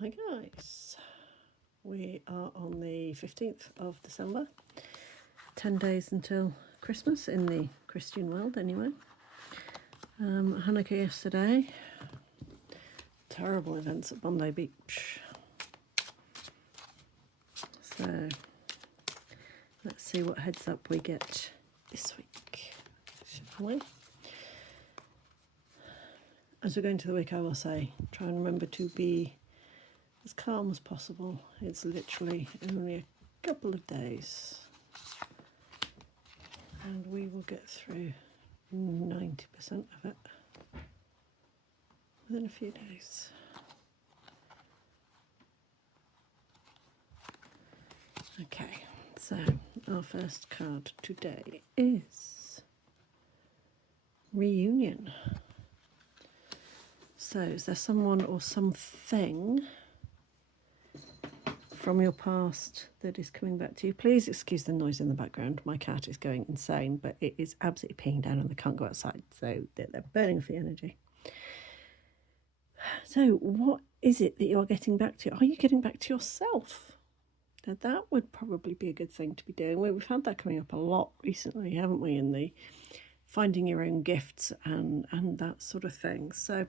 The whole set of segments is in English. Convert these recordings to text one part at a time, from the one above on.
Hi guys, we are on the 15th of December, 10 days until Christmas in the Christian world anyway. Hanukkah yesterday, terrible events at Bondi Beach. So let's see what heads up we get this week, shall we? As we go into the week, I will say, try and remember to be as calm as possible. It's literally only a couple of days and we will get through 90% of it within a few days. Okay, so our first card today is Reunion. So is there someone or something from your past that is coming back to you? Please excuse the noise in the background. My cat is going insane, but it is absolutely peeing down and they can't go outside, so they're burning for energy. So what is it that you are getting back to? Are you getting back to yourself? Now that would probably be a good thing to be doing. We've had that coming up a lot recently, haven't we, in the finding your own gifts and that sort of thing. So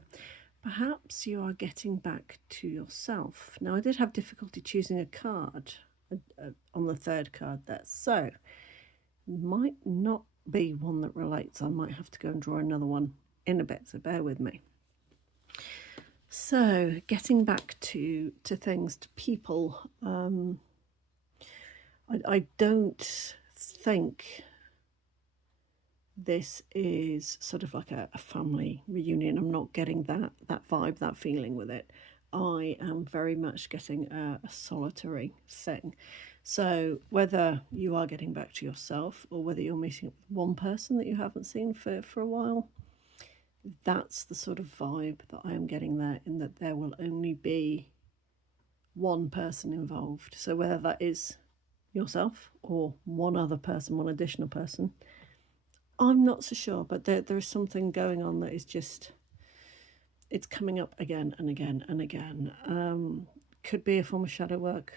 perhaps you are getting back to yourself. Now, I did have difficulty choosing a card on the third card there, so might not be one that relates. I might have to go and draw another one in a bit, so bear with me. So, getting back to things, to people, I don't think this is sort of like a family reunion. I'm not getting that vibe, that feeling with it. I am very much getting a solitary thing. So whether you are getting back to yourself or whether you're meeting up with one person that you haven't seen for a while, that's the sort of vibe that I am getting there, in that there will only be one person involved. So whether that is yourself or one other person, one additional person, I'm not so sure, but there is something going on that is just, it's coming up again and again and again. Could be a form of shadow work.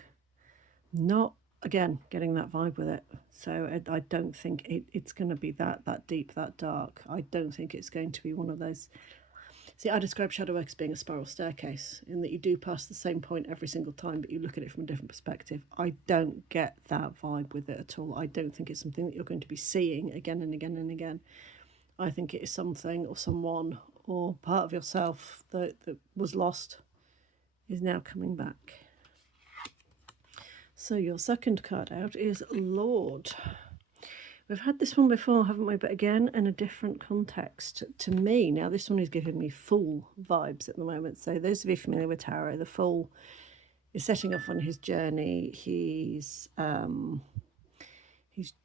Not, again, getting that vibe with it. So I don't think it's going to be that deep, that dark. I don't think it's going to be one of those. See, I describe shadow work as being a spiral staircase, in that you do pass the same point every single time, but you look at it from a different perspective. I don't get that vibe with it at all. I don't think it's something that you're going to be seeing again and again and again. I think it is something or someone or part of yourself that was lost is now coming back. So your second card out is Lord. We've had this one before, haven't we? But again, in a different context to me. Now, this one is giving me Fool vibes at the moment. So those of you familiar with tarot, the Fool is setting off on his journey. He's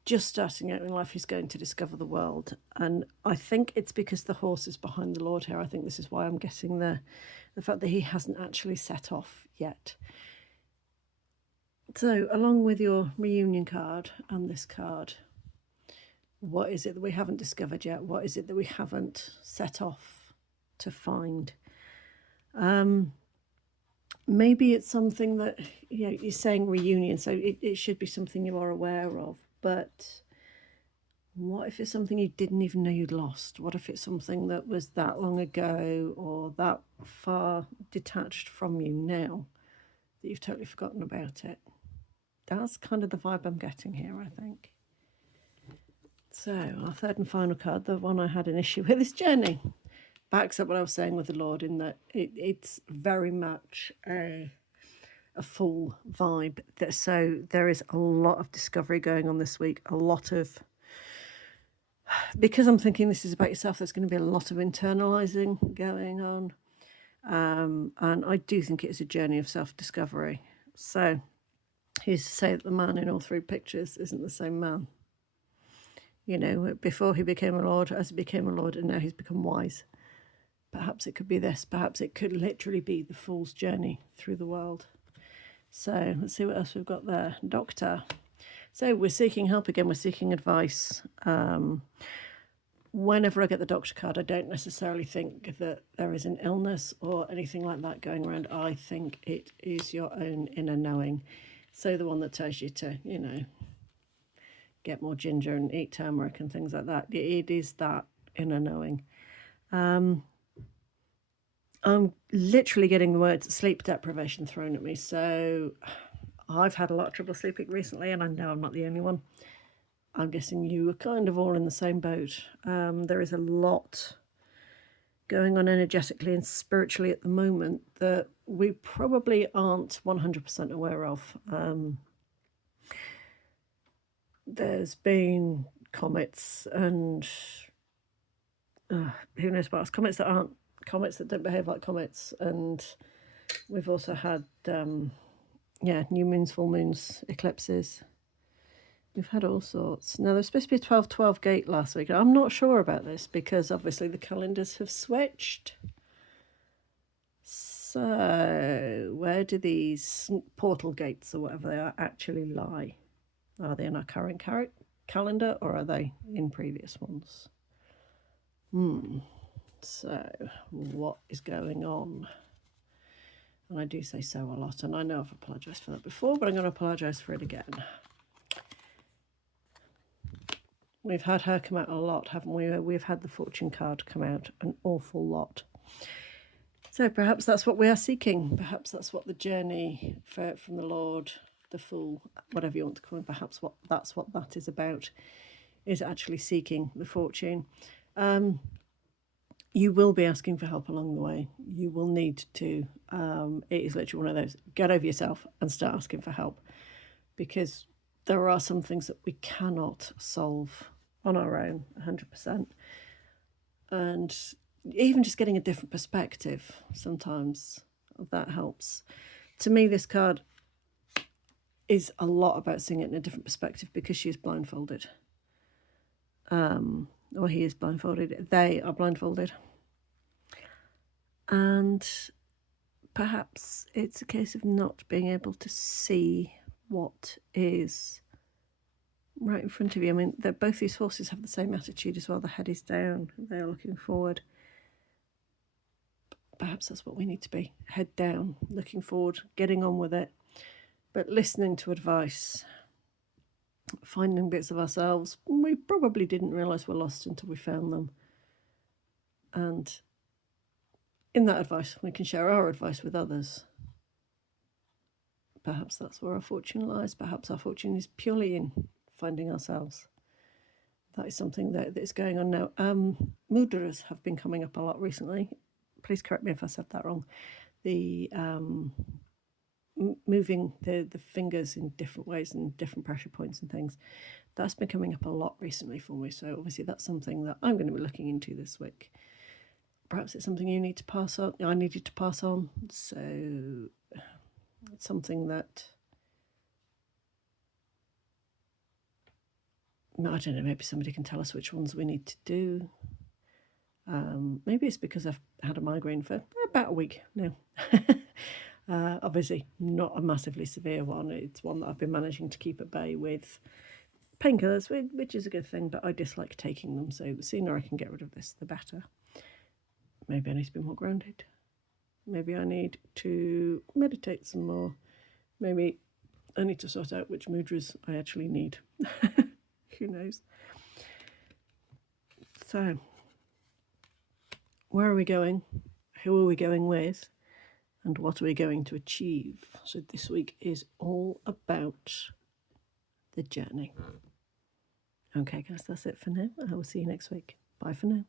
just starting out in life. He's going to discover the world. And I think it's because the horse is behind the Lord here. I think this is why I'm getting the fact that he hasn't actually set off yet. So along with your reunion card and this card, what is it that we haven't discovered yet? What is it that we haven't set off to find? Maybe it's something that, you're saying reunion, so it should be something you are aware of. But what if it's something you didn't even know you'd lost? What if it's something that was that long ago or that far detached from you now that you've totally forgotten about it? That's kind of the vibe I'm getting here, I think. So our third and final card, the one I had an issue with, is Journey. Backs up what I was saying with the Lord, in that it's very much a full vibe. So there is a lot of discovery going on this week, a lot of, because I'm thinking this is about yourself, there's going to be a lot of internalizing going on. And I do think it is a journey of self-discovery. So who's to say that the man in all three pictures isn't the same man? Before he became a lord, as he became a lord, and now he's become wise. Perhaps it could be this. Perhaps it could literally be the fool's journey through the world. So let's see what else we've got there. Doctor. So we're seeking help again. We're seeking advice. whenever I get the doctor card, I don't necessarily think that there is an illness or anything like that going around. I think it is your own inner knowing. So the one that tells you to, get more ginger and eat turmeric and things like that. It is that inner knowing. I'm literally getting the words sleep deprivation thrown at me. So I've had a lot of trouble sleeping recently, and I know I'm not the only one. I'm guessing you are kind of all in the same boat. There is a lot going on energetically and spiritually at the moment that we probably aren't 100% aware of. There's been comets and who knows what else, comets that aren't comets, that don't behave like comets, and we've also had new moons, full moons, eclipses. We've had all sorts. Now, there's supposed to be a 12-12 gate last week. I'm not sure about this because obviously the calendars have switched. So, where do these portal gates or whatever they are actually lie? Are they in our current calendar or are they in previous ones? So, what is going on? And I do say so a lot, and I know I've apologised for that before, but I'm going to apologise for it again. We've had her come out a lot, haven't we? We've had the fortune card come out an awful lot. So perhaps that's what we are seeking. Perhaps that's what the journey from the Lord, the Fool, whatever you want to call him, perhaps that's what that is about, is actually seeking the fortune. You will be asking for help along the way. You will need to. It is literally one of those, get over yourself and start asking for help, because there are some things that we cannot solve on our own 100%. And even just getting a different perspective, sometimes that helps. To me, this card is a lot about seeing it in a different perspective because she is blindfolded. Or he is blindfolded. They are blindfolded. And perhaps it's a case of not being able to see what is right in front of you. I mean, both these horses have the same attitude as well. The head is down. They're looking forward. Perhaps that's what we need to be. Head down, looking forward, getting on with it, but listening to advice, finding bits of ourselves we probably didn't realise were lost until we found them. And in that advice, we can share our advice with others. Perhaps that's where our fortune lies. Perhaps our fortune is purely in finding ourselves. That is something that is going on now. Mudras have been coming up a lot recently. Please correct me if I said that wrong. The moving the fingers in different ways and different pressure points and things. That's been coming up a lot recently for me. So obviously that's something that I'm going to be looking into this week. Perhaps it's something you need to pass on. I needed to pass on. So it's something that, I don't know, maybe somebody can tell us which ones we need to do. Maybe it's because I've had a migraine for about a week now. Obviously not a massively severe one. It's one that I've been managing to keep at bay with painkillers, which is a good thing, but I dislike taking them. So the sooner I can get rid of this, the better. Maybe I need to be more grounded. Maybe I need to meditate some more. Maybe I need to sort out which mudras I actually need. Who knows? So, where are we going? Who are we going with? And what are we going to achieve? So this week is all about the journey. Okay, guys, that's it for now. I will see you next week. Bye for now.